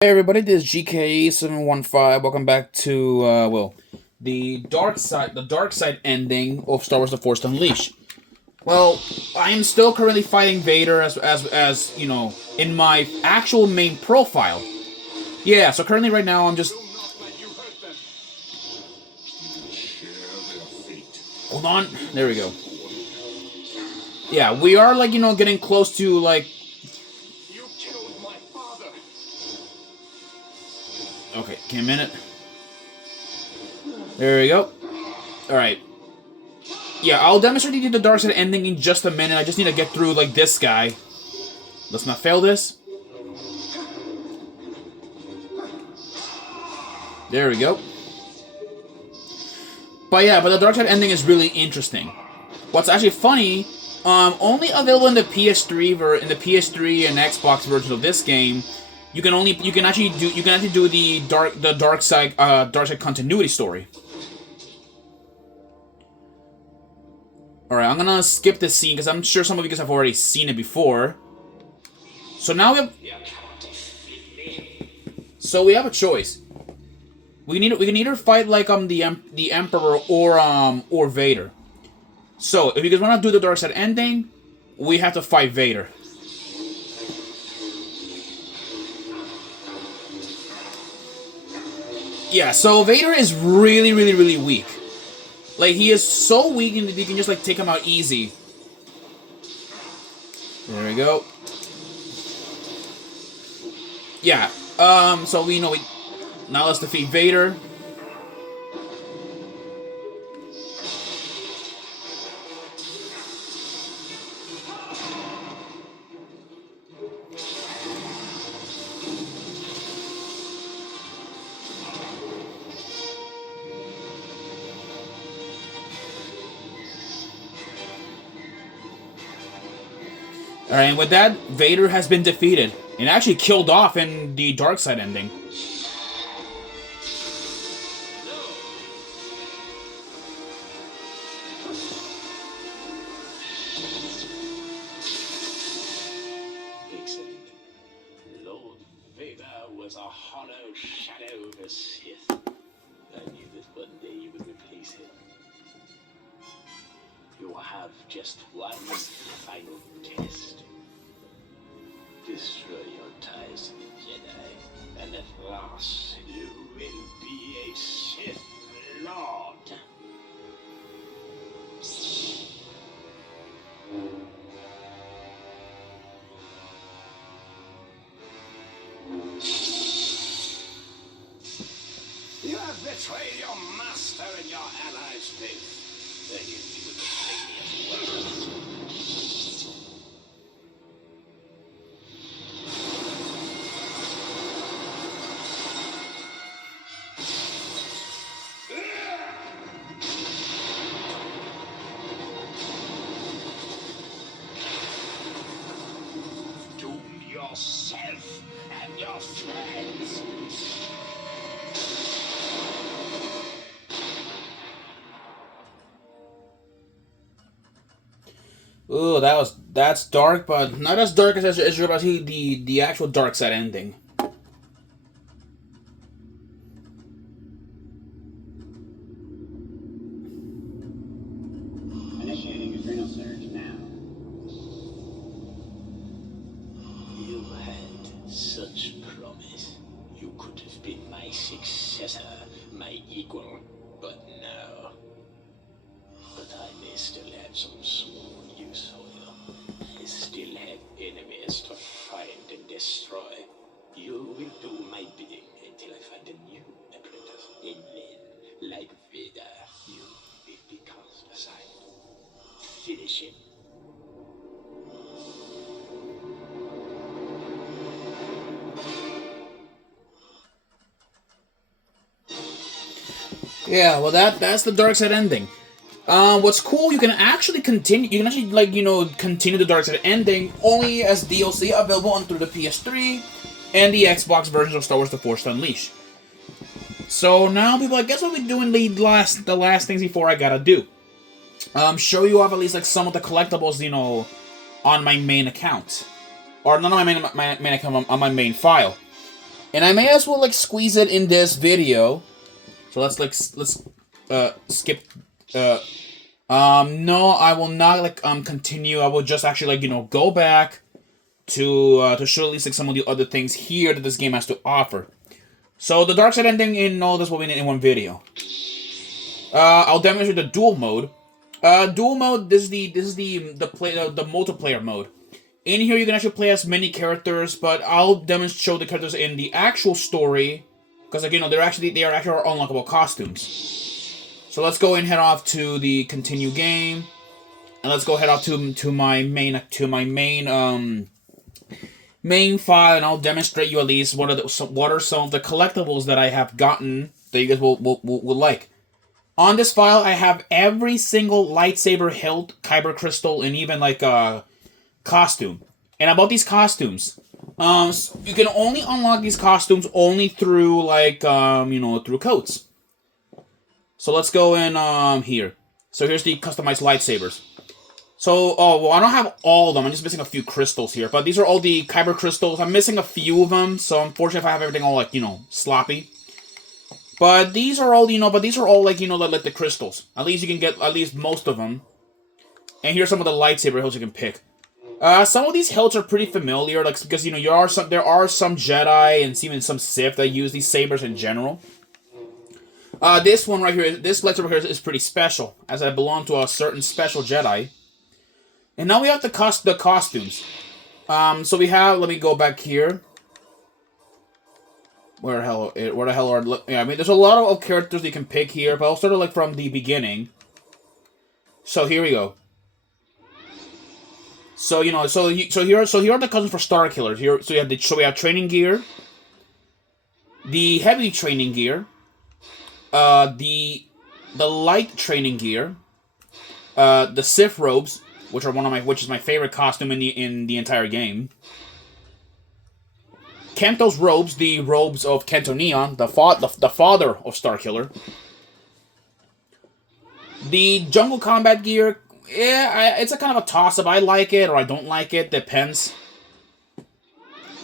Hey everybody, this is GK715. Welcome back to the dark side ending of Star Wars: The Force Unleashed. Well, I am still currently fighting Vader as you know in my actual main profile. Yeah, so currently right now I'm just hold on. There we go. Yeah, we are getting close to okay, give me a minute. There we go. All right. Yeah, I'll demonstrate you the dark side ending in just a minute. I just need to get through this guy. Let's not fail this. There we go. But the dark side ending is really interesting. What's actually funny, only available in the PS3 and Xbox versions of this game. You can actually do the dark side continuity story. All right, I'm gonna skip this scene because I'm sure some of you guys have already seen it before. So now we have a choice. We can either fight the Emperor or Vader. So if you guys want to do the dark side ending, we have to fight Vader. Yeah, so Vader is really, really, really weak. Like, he is so weak that you can just take him out easy. There we go. Yeah. So we now let's defeat Vader. Alright, and with that, Vader has been defeated. And actually killed off in the dark side ending. Excellent. Lord Vader was a hollow shadow of a Sith. I knew that one day you would replace him. You will have just one final test. Destroy your ties to the Jedi, and at last you will be a Sith Lord. You have betrayed your master and your allies' faith. Then you will betray me as well. Doom yourself and your friends. Ooh, that's dark, but not as dark as you're about to see the actual dark side ending. Initiating adrenal surge now. You had such promise. You could have been my successor, my equal, but no. But I may still have some small use for you. I still have enemies to find and destroy. You will do my bidding until I find a new apprentice. And then, like Vader, you will be cast aside. Finish him. Yeah, well that's the dark side ending. What's cool, you can actually continue. You can actually continue the dark side ending only as DLC available on through the PS3 and the Xbox versions of Star Wars: The Force Unleashed. So now, people, I guess what we're doing the last things before I gotta do. Show you off at least some of the collectibles, on my main account, or not on my main account, on my main file. And I may as well like squeeze it in this video. So let's skip. No, I will not like continue. I will just actually like go back to show at least like some of the other things here that this game has to offer. So the dark side ending in all this will be in one video. I'll demonstrate the dual mode. Dual mode. This is the multiplayer mode. In here, you can actually play as many characters, but I'll demonstrate the characters in the actual story, because like they are actually unlockable costumes. So let's go and head off to the continue game, and let's go head off to my main main file, and I'll demonstrate you at least what are some of the collectibles that I have gotten that you guys will like. On this file, I have every single lightsaber hilt, kyber crystal, and even like costume. And about these costumes, you can only unlock these costumes only through like through codes. So let's go in here. So here's the customized lightsabers. So I don't have all of them. I'm just missing a few crystals here, but these are all the kyber crystals. I'm missing a few of them, so unfortunately if I have everything all like sloppy. But these are all like like the crystals. At least you can get at least most of them. And here's some of the lightsaber hilts you can pick. Some of these hilts are pretty familiar, like because there are some Jedi and even some Sith that use these sabers in general. This one right here, this lightsaber here is pretty special, as I belong to a certain special Jedi. And now we have the costumes. So we have. Let me go back here. Where the hell are? Yeah, I mean, there's a lot of characters you can pick here, but I'll start like from the beginning. So here we go. So here are the costumes for Star Killers. Here, we have training gear, the heavy training gear, the light training gear, the Sith robes, which is my favorite costume in the entire game. Kento's robes, the robes of Kento Neon, the father of Starkiller. The jungle combat gear, it's a kind of a toss-up. I like it or I don't like it, depends.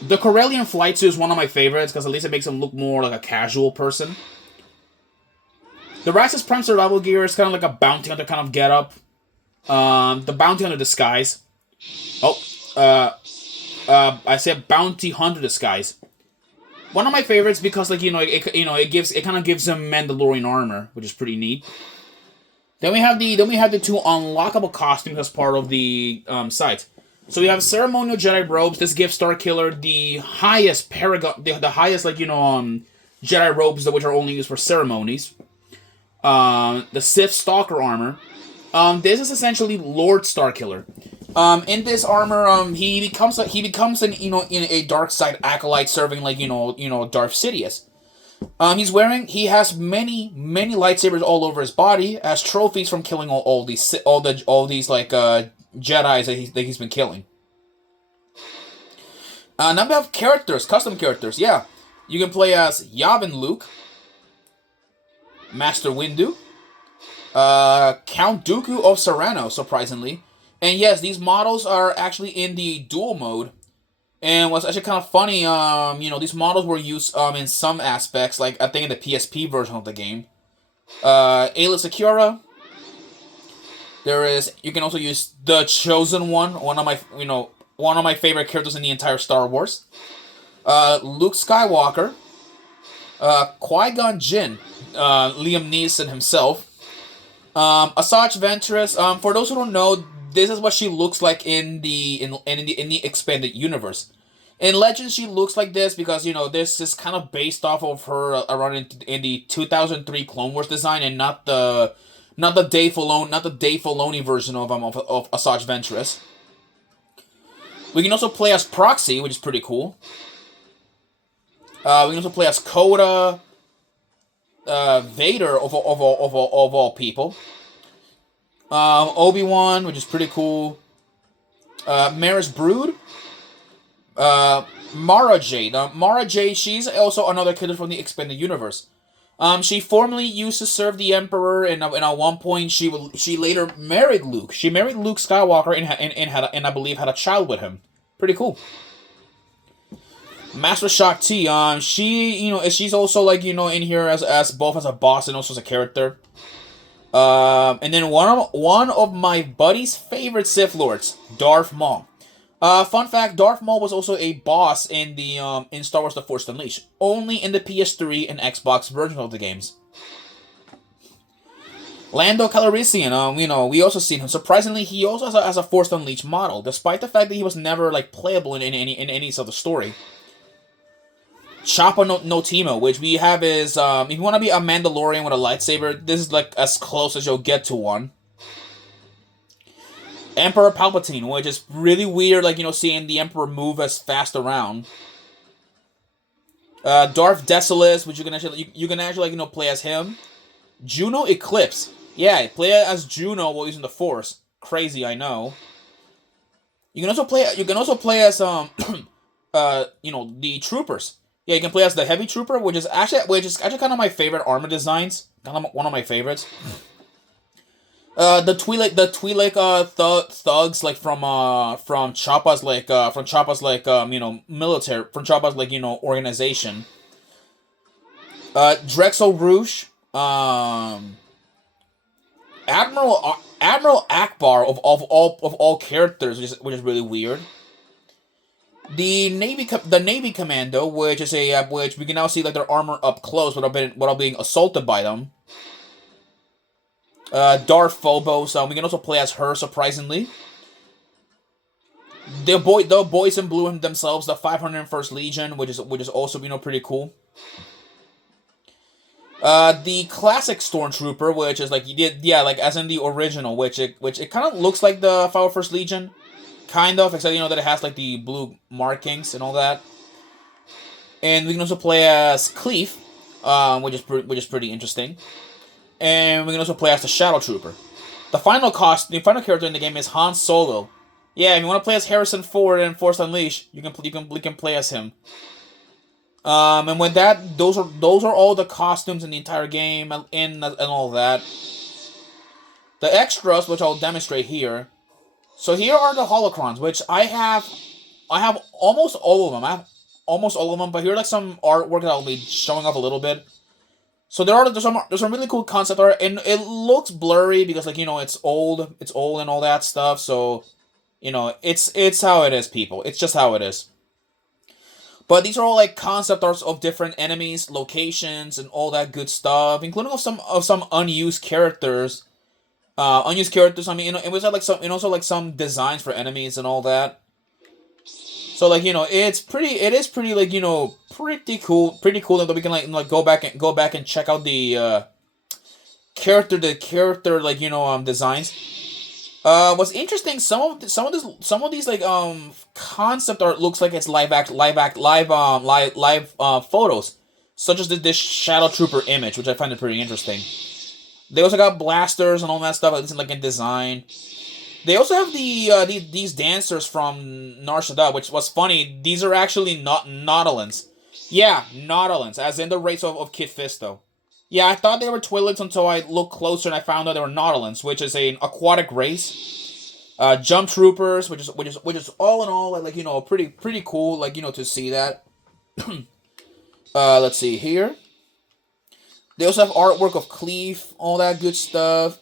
The Corellian flight suit is one of my favorites because at least it makes him look more like a casual person. The Raxus Prime survival gear is kind of like a bounty hunter kind of getup. The bounty hunter disguise. I said bounty hunter disguise. One of my favorites because it kind of gives him Mandalorian armor, which is pretty neat. Then we have the two unlockable costumes as part of the site. So we have ceremonial Jedi robes. This gives Starkiller the highest paragon, the highest Jedi robes which are only used for ceremonies. The Sith Stalker armor. This is essentially Lord Starkiller. In this armor, he becomes in a dark side acolyte serving Darth Sidious. He has many lightsabers all over his body as trophies from killing all these Jedis that he's been killing. Now we have custom characters. Yeah, you can play as Yavin Luke, Master Windu, Count Dooku of Serrano, surprisingly. And yes, these models are actually in the dual mode. And what's actually kind of funny, these models were used in some aspects, like I think in the PSP version of the game. Aayla Secura. You can also use the Chosen One, one of my favorite characters in the entire Star Wars. Luke Skywalker. Qui-Gon Jinn, Liam Neeson himself. Asajj Ventress. For those who don't know, this is what she looks like in the expanded universe. In Legends, she looks like this because this is kind of based off of her around in the 2003 Clone Wars design, and not the Dave Filoni version of Asajj Ventress. We can also play as Proxy, which is pretty cool. We can also play as Coda, Vader of all people. Obi-Wan, which is pretty cool. Maris Brood. Mara Jade. Mara Jade, she's also another character from the expanded universe. She formerly used to serve the Emperor, and at one point she later married Luke. She married Luke Skywalker and I believe had a child with him. Pretty cool. Master Shakti, she's also like, in here as both as a boss and also as a character. And then one of my buddy's favorite Sith Lords, Darth Maul. Fun fact: Darth Maul was also a boss in the in Star Wars: The Force Unleashed, only in the PS3 and Xbox version of the games. Lando Calrissian, we also seen him. Surprisingly, he also has a Force Unleashed model, despite the fact that he was never like playable in any sort of story. Choppa no Timo, which we have is, if you want to be a Mandalorian with a lightsaber, this is like as close as you'll get to one. Emperor Palpatine, which is really weird, like, seeing the Emperor move as fast around. Darth Desolus, which you can actually like, play as him. Juno Eclipse. Yeah, play as Juno while using the Force. Crazy, I know. You can also play as the troopers. Yeah, you can play as the Heavy Trooper, which is actually kind of my favorite armor designs. Kind of one of my favorites. The Twi'lek thugs like from Choppa's military, from Choppa's organization. Drexel Rouge, Admiral Akbar of all characters, which is really weird. The Navy Commando, which is which we can now see like their armor up close without being assaulted by them. Darth Phobos, we can also play as her, surprisingly. The boys in blue themselves, the 501st Legion, which is also pretty cool. The classic Stormtrooper, which is like like as in the original, which it kind of looks like the 501st Legion. Kind of, except that it has like the blue markings and all that. And we can also play as Cleef, which is pretty interesting. And we can also play as the Shadow Trooper. The final character in the game is Han Solo. Yeah, if you want to play as Harrison Ford in Force Unleashed, you can play as him. And with that, those are all the costumes in the entire game and all that. The extras, which I'll demonstrate here. So here are the holocrons, which I have almost all of them. But here are like some artwork that I'll be showing off a little bit. So there's some really cool concept art, and it looks blurry because it's old and all that stuff. So it's how it is, people. It's just how it is. But these are all like concept arts of different enemies, locations, and all that good stuff, including of some unused characters. I mean, it was like some designs for enemies and all that. So it is pretty pretty cool that we can like go back and check out the character designs. What's interesting, some of these concept art looks like it's live photos, such as this Shadow Trooper image, which I find it pretty interesting. They also got blasters and all that stuff, in design. They also have these dancers from Nar Shaddaa, which was funny. These are actually not Nautolans. Yeah, Nautolans, as in the race of Kit Fisto. Yeah, I thought they were Twi'leks until I looked closer and I found out they were Nautolans, which is an aquatic race. Jump Troopers, which is all in all pretty cool, to see that. Let's see here. They also have artwork of Cleef, all that good stuff.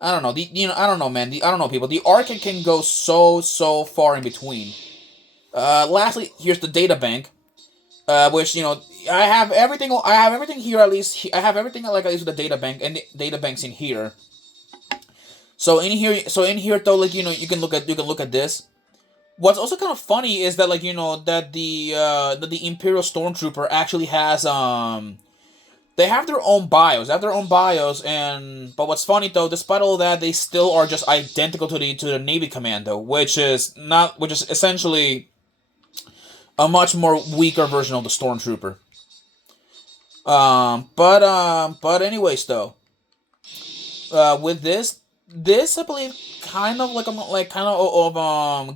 I don't know. I don't know, man. I don't know, people. The art can go so far in between. Lastly, here's the data bank, which I have everything. I have everything here at least. I have everything at least with the data bank, and the data bank's in here. So in here though, you can look at this. What's also kind of funny is that that the Imperial Stormtrooper actually has they have their own bios. But what's funny though, despite all that, they still are just identical to the Navy Commando, which is essentially a much more weaker version of the Stormtrooper. But anyways though, with this I believe kind of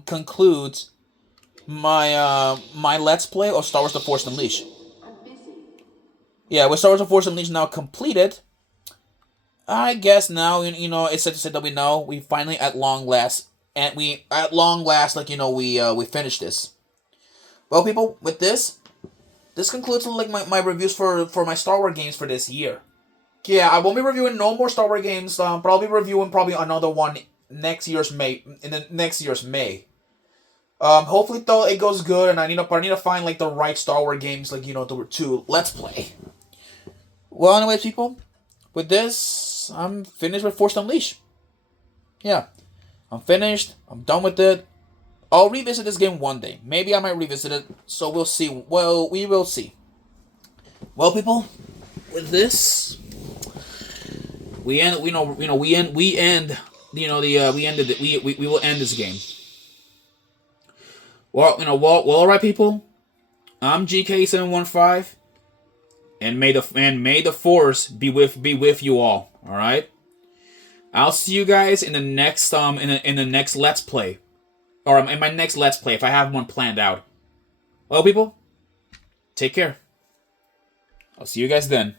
concludes my Let's Play of Star Wars: The Force Unleashed. Yeah, with Star Wars: The Force Unleashed now completed, I guess now it's safe to say that we finally at long last we finished this. Well, people, with this, this concludes like my reviews for my Star Wars games for this year. Yeah, I won't be reviewing no more Star Wars games. Probably reviewing another one in the next year's May. Hopefully though it goes good, and I need to find like the right Star Wars games, like to let's play. Well, anyways, people, with this, I'm finished with Force Unleashed. Yeah, I'm finished. I'm done with it. I'll revisit this game one day. Maybe I might revisit it. So we'll see. Well, we will see. Well, people, with this, we end. We end. We end. We ended it. We will end this game. Well, all right, people. I'm GK715, and may the Force be with you all. All right. I'll see you guys in the next in the next Let's Play, or in my next Let's Play if I have one planned out. Well, people, take care. I'll see you guys then.